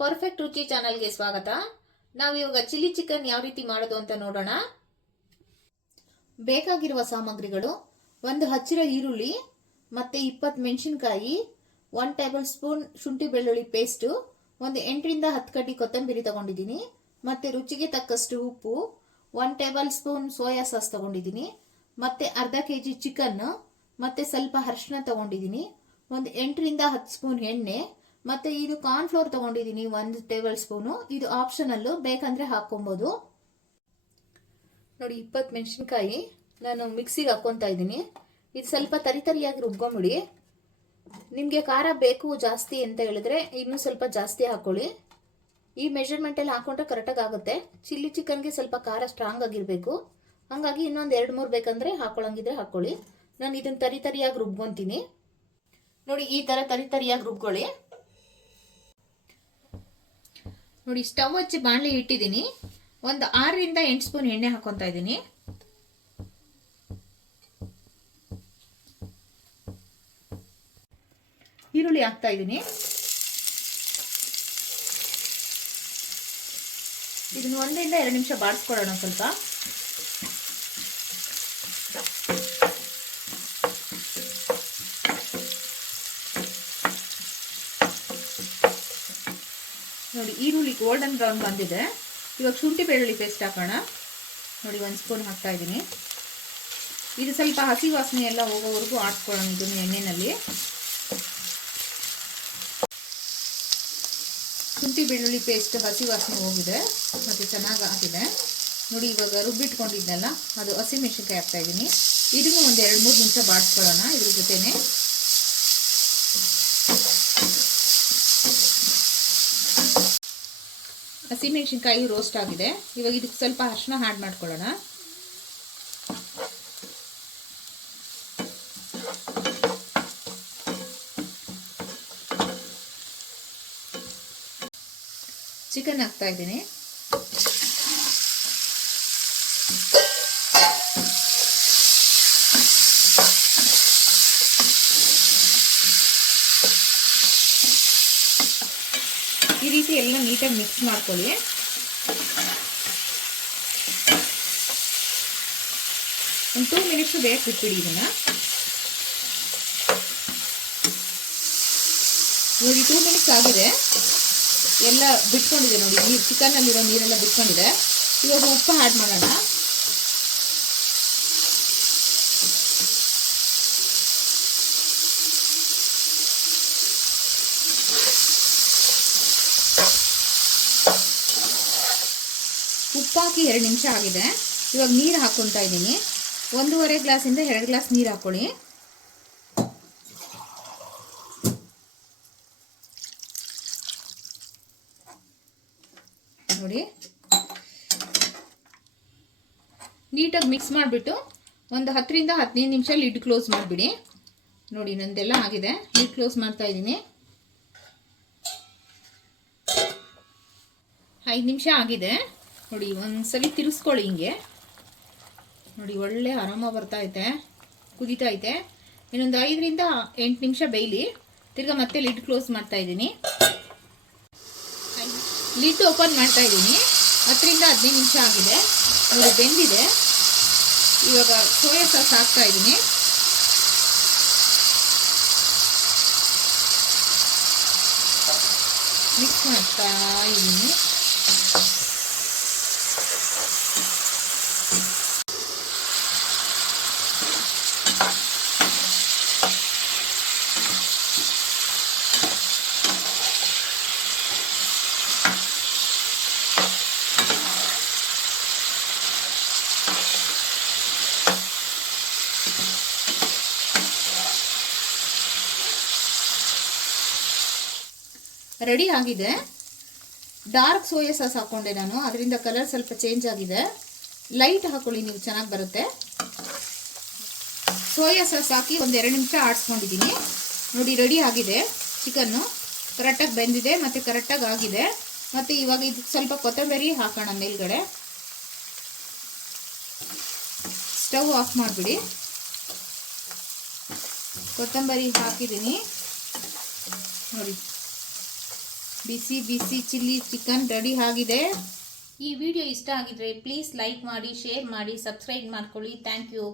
Perfect ರುಚಿ ಚಾನಲ್ಗೆ ಸ್ವಾಗತ. ನಾವಿವಾಗ ಚಿಲ್ಲಿ ಚಿಕನ್ ಯಾವ ರೀತಿ ಮಾಡೋದು ಅಂತ ನೋಡೋಣ. ಬೇಕಾಗಿರುವ ಸಾಮಗ್ರಿಗಳು: ಒಂದು ಹಚ್ಚಿರೋ ಈರುಳ್ಳಿ, ಮತ್ತೆ 20 ಮೆಣಸಿನಕಾಯಿ, 1 ಟೇಬಲ್ ಸ್ಪೂನ್ ಶುಂಠಿ ಬೆಳ್ಳುಳ್ಳಿ ಪೇಸ್ಟು, ಒಂದು 8 ರಿಂದ 10 ಕಡ್ಡಿ ಕೊತ್ತಂಬರಿ ತಗೊಂಡಿದ್ದೀನಿ, ಮತ್ತೆ ರುಚಿಗೆ ತಕ್ಕಷ್ಟು ಉಪ್ಪು, 1 ಟೇಬಲ್ ಸ್ಪೂನ್ ಸೋಯಾ ಸಾಸ್ ತಗೊಂಡಿದ್ದೀನಿ, ಮತ್ತೆ ಅರ್ಧ ಕೆಜಿ ಚಿಕನ್, ಮತ್ತೆ ಸ್ವಲ್ಪ ಅರಿಶಿನ ತಗೊಂಡಿದ್ದೀನಿ, ಒಂದು 8 ರಿಂದ 10 ಸ್ಪೂನ್ ಎಣ್ಣೆ, ಮತ್ತೆ ಇದು ಕಾರ್ನ್ ಫ್ಲೋರ್ ತಗೊಂಡಿದ್ದೀನಿ 1 ಟೇಬಲ್ ಸ್ಪೂನು. ಇದು ಆಪ್ಷನಲ್ಲು, ಬೇಕಂದ್ರೆ ಹಾಕೊಬಹುದು. ನೋಡಿ, 20 ಮೆಣಸಿನಕಾಯಿ ನಾನು ಮಿಕ್ಸಿಗೆ ಹಾಕೊತಾ ಇದ್ದೀನಿ. ಇದು ಸ್ವಲ್ಪ ತರಿಯಾಗಿ ರುಬ್ಕೊಂಬಿಡಿ. ನಿಮಗೆ ಖಾರ ಬೇಕು ಜಾಸ್ತಿ ಅಂತ ಹೇಳಿದ್ರೆ ಇನ್ನೂ ಸ್ವಲ್ಪ ಜಾಸ್ತಿ ಹಾಕೊಳ್ಳಿ. ಈ ಮೆಷರ್ಮೆಂಟಲ್ಲಿ ಹಾಕೊಂಡ್ರೆ ಕರೆಕ್ಟಾಗಿ ಆಗುತ್ತೆ. ಚಿಲ್ಲಿ ಚಿಕನ್ಗೆ ಸ್ವಲ್ಪ ಖಾರ ಸ್ಟ್ರಾಂಗ್ ಆಗಿರಬೇಕು, ಹಾಗಾಗಿ ಇನ್ನೊಂದು 2-3 ಬೇಕಂದ್ರೆ ಹಾಕೊಳ್ಳಂಗಿದ್ರೆ ಹಾಕೊಳ್ಳಿ. ನಾನು ಇದನ್ನು ತರಿಯಾಗಿ ರುಬ್ಕೊಂತೀನಿ. ನೋಡಿ, ಈ ಥರ ತರಿಯಾಗಿ ರುಬ್ಕೊಳ್ಳಿ. ನೋಡಿ, ಸ್ಟವ್ ಹಚ್ಚಿ ಬಾಣಲಿ ಇಟ್ಟಿದ್ದೀನಿ. ಒಂದು 6 ರಿಂದ 8 ಸ್ಪೂನ್ ಎಣ್ಣೆ ಹಾಕೊತಾ ಇದ್ದೀನಿ. ಈರುಳ್ಳಿ ಹಾಕ್ತಾ ಇದ್ದೀನಿ. ಇದನ್ನು 1 ರಿಂದ 2 ನಿಮಿಷ ಬಾಡಿಸ್ಕೊಳ್ಳೋಣ ಸ್ವಲ್ಪ. ನೋಡಿ, ಈರುಳ್ಳಿ ಗೋಲ್ಡನ್ ಬ್ರೌನ್ ಬಂದಿದೆ. ಇವಾಗ ಶುಂಠಿ ಬೆಳ್ಳುಳ್ಳಿ ಪೇಸ್ಟ್ ಹಾಕೋಣ. ನೋಡಿ, 1 ಸ್ಪೂನ್ ಹಾಕ್ತಾ ಇದ್ದೀನಿ. ಇದು ಸ್ವಲ್ಪ ಹಸಿ ವಾಸನೆ ಎಲ್ಲ ಹೋಗೋವರೆಗೂ ಆಡ್ಕೊಳ್ಳೋಣ ಇದನ್ನು ಎಣ್ಣೆಯಲ್ಲಿ. ಶುಂಠಿ ಬೆಳ್ಳುಳ್ಳಿ ಪೇಸ್ಟ್ ಹಸಿ ವಾಸನೆ ಹೋಗಿದೆ, ಮತ್ತು ಚೆನ್ನಾಗಿ ಆಗಿದೆ. ನೋಡಿ, ಇವಾಗ ರುಬ್ಬಿಟ್ಕೊಂಡಿದ್ನಲ್ಲ ಅದು ಹಸಿ ಮೆಣಸಿನ್ಕಾಯಿ ಹಾಕ್ತಾ ಇದ್ದೀನಿ. ಇದನ್ನು ಒಂದು 2-3 ನಿಮಿಷ ಬಾಡಿಸ್ಕೊಳ್ಳೋಣ ಇದ್ರ ಜೊತೆನೆ. ಹಸಿಮೆಣಸಿನ್ಕಾಯಿ ರೋಸ್ಟ್ ಆಗಿದೆ. ಇವಾಗ ಇದಕ್ಕೆ ಸ್ವಲ್ಪ ಅರಿಶಿನ ಆ್ಯಡ್ ಮಾಡ್ಕೊಳ್ಳೋಣ. ಚಿಕನ್ ಹಾಕ್ತಾ ಇದ್ದೀನಿ. ಈ ರೀತಿ ಎಲ್ಲ ನೀಟಾಗಿ ಮಿಕ್ಸ್ ಮಾಡ್ಕೊಳ್ಳಿ. ಒಂದು 2 ಮಿನಿಟ್ಸ್ ಬೇಗ ಬಿಟ್ಬಿಡಿ ಇದನ್ನ. ನೋಡಿ, 2 ಮಿನಿಟ್ಸ್ ಆಗಿದೆ, ಎಲ್ಲ ಬಿಟ್ಕೊಂಡಿದೆ. ನೋಡಿ, ನೀರು ಚಿಕನ್ನಲ್ಲಿರೋ ನೀರೆಲ್ಲ ಬಿಟ್ಕೊಂಡಿದೆ. ಇವಾಗ ಉಪ್ಪು ಆ್ಯಡ್ ಮಾಡೋಣ. ಉಪ್ಪು ಹಾಕಿ 2 ನಿಮಿಷ ಆಗಿದೆ. ಇವಾಗ ನೀರು ಹಾಕ್ಕೊತಾ ಇದ್ದೀನಿ. 1.5 ಗ್ಲಾಸಿಂದ 2 ಗ್ಲಾಸ್ ನೀರು ಹಾಕ್ಕೊಳ್ಳಿ. ನೋಡಿ, ನೀಟಾಗಿ ಮಿಕ್ಸ್ ಮಾಡಿಬಿಟ್ಟು ಒಂದು 10 ರಿಂದ 15 ನಿಮಿಷ ಲಿಡ್ ಕ್ಲೋಸ್ ಮಾಡಿಬಿಡಿ. ನೋಡಿ, ನಂದೆಲ್ಲ ಆಗಿದೆ. ಲಿಡ್ ಕ್ಲೋಸ್ ಮಾಡ್ತಾ ಇದ್ದೀನಿ. 5 ನಿಮಿಷ ಆಗಿದೆ. ನೋಡಿ, ಒಂದ್ಸಲಿ ತಿರ್ಸ್ಕೊಳ್ಳಿ ಹಿಂಗೆ. ನೋಡಿ, ಒಳ್ಳೆ ಆರಾಮ ಬರ್ತಾ ಐತೆ, ಕುದೀತಾ ಐತೆ. ಇನ್ನೊಂದು 5 ರಿಂದ 8 ನಿಮಿಷ ಬೇಯಲಿ. ತಿರ್ಗಾ ಮತ್ತೆ ಲಿಡ್ ಕ್ಲೋಸ್ ಮಾಡ್ತಾ ಇದ್ದೀನಿ. ಲಿಡ್ ಓಪನ್ ಮಾಡ್ತಾ ಇದ್ದೀನಿ. 10 ರಿಂದ 15 ನಿಮಿಷ ಆಗಿದೆ. ನೋಡಿ, ಬೆಂದಿದೆ. ಇವಾಗ ಸೋಯಾ ಸಾಸ್ ಹಾಕ್ತಾ ಇದ್ದೀನಿ. ಮಿಕ್ಸ್ ಮಾಡ್ತಾ ಇದ್ದೀನಿ. ರೆಡಿ ಆಗಿದೆ. ಡಾರ್ಕ್ ಸೋಯಾ ಸಾಸ್ ಹಾಕ್ಕೊಂಡೆ ನಾನು, ಅದರಿಂದ ಕಲರ್ ಸ್ವಲ್ಪ ಚೇಂಜ್ ಆಗಿದೆ. ಲೈಟ್ ಹಾಕೊಳ್ಳಿ ನೀವು, ಚೆನ್ನಾಗಿ ಬರುತ್ತೆ. ಸೋಯಾ ಸಾಸ್ ಹಾಕಿ ಒಂದು 2 ನಿಮಿಷ ಆಡಿಸ್ಕೊಂಡಿದ್ದೀನಿ. ನೋಡಿ, ರೆಡಿ ಆಗಿದೆ. ಚಿಕನ್ನು ಕರೆಕ್ಟಾಗಿ ಬೆಂದಿದೆ ಮತ್ತು ಕರೆಕ್ಟಾಗಿ ಆಗಿದೆ. ಮತ್ತು ಇವಾಗ ಇದಕ್ಕೆ ಸ್ವಲ್ಪ ಕೊತ್ತಂಬರಿ ಹಾಕೋಣ ಮೇಲ್ಗಡೆ. ಸ್ಟವ್ ಆಫ್ ಮಾಡಿಬಿಡಿ. ಕೊತ್ತಂಬರಿ ಹಾಕಿದ್ದೀನಿ. ನೋಡಿ, ಬಿಸಿ ಬಿಸಿ ಚಿಲ್ಲಿ ಚಿಕನ್ ರೆಡಿ ಆಗಿದೆ. ಈ ವಿಡಿಯೋ ಇಷ್ಟ ಆಗಿದ್ರೆ ಪ್ಲೀಸ್ ಲೈಕ್ ಮಾಡಿ, ಶೇರ್ ಮಾಡಿ, ಸಬ್ಸ್ಕ್ರೈಬ್ ಮಾಡ್ಕೊಳ್ಳಿ. Thank you.